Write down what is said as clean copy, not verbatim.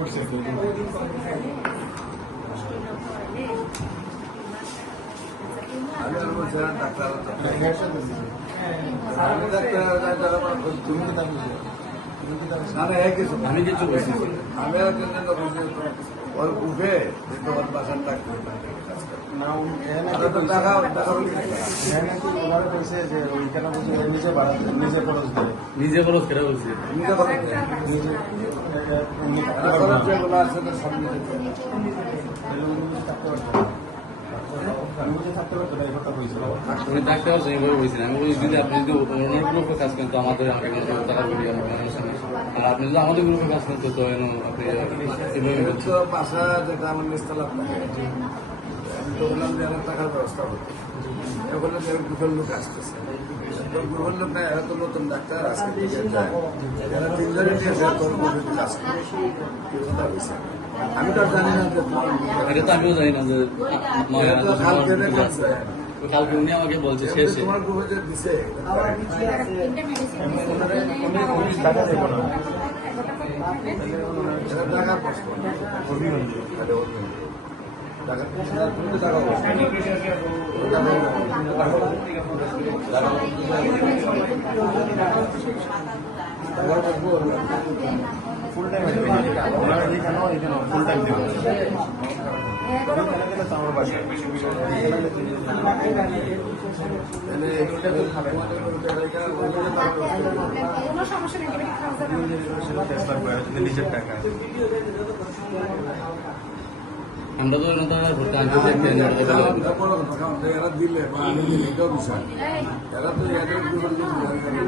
করছে আমি আর বলছিলাম ডাক্তার তুমি কি দাবি না না এক কিছু আমি কিছু বলছি আমি আর ওর উঠে তোমার বাসার ডাক্তার না টাকা টাকা ওনারা বলছে যে ওইখানে বলছে নিজে বাড়াতে নিজে খরচ দেয় নিজে খরচ কেটে বলছি নিজে কথা নিজে উনি থাকতে টাকা পারবে না। যেগুলো আছে সব নিজে তাহলে উনি নিজে থাকতে পারবে না। আমি নিজে থাকতে পারতো না এই কথা বলছিল উনি থাকতে পারছেন এইভাবে বলছিলেন আমি বলি যদি আপনি যদি ওনার গ্রুপে কাজ করেন তো আমাদের আমাকে কোনো টাকা করি আমার সমস্যা নেই। আর আপনি যদি আমাদের গ্রুপে কাজ করেন তো আপনি এভাবে বলছেন। তো বাসা যেটা আমার নিস্তালাপ থাকে আমি তো বললাম যে আমার টাকার ব্যবস্থা করতে এখন গ্রুপের লোক আসতেছে তো গ্রুপের লোক না এরা তো নতুন ডাক্তার আজকে থেকে যায় এরা তিনজনে নিয়েছে তোর গ্রুপে কাজ করে এই কথা হয়েছে আমি তো আর জানি না যে তোমার এটা তো আমিও জানি না যে এটা তো কালকে দেখছে কালকে উনি আমাকে বলছে এমনি শেষে তোমার গ্রুপে যে দিছে উনি টাকা দেবো না এটা টাকার প্রশ্ন অভিনন্দন এটা অন্য। টাকা তুমি তো টাকা বলছো। ফুল টাইম আসবে ওনারা এখানেও এখানে ফুল টাইম দেবো ওখানে গেলে তো আমার বাসায় তাহলে এগুলো তো তোমাদের গ্রুপে এরা ওইগুলো টাকা কোনো সমস্যা নেই এবারে খাওয়া যাবে ট্রান্সফার করে নিজের টাকা আমরা তো এরকম ধরনের ভর্তি আনতে দেখতে এরা দিলে বা আমি দিলে এটাও বিষয় এরা তো এদের গ্রুপের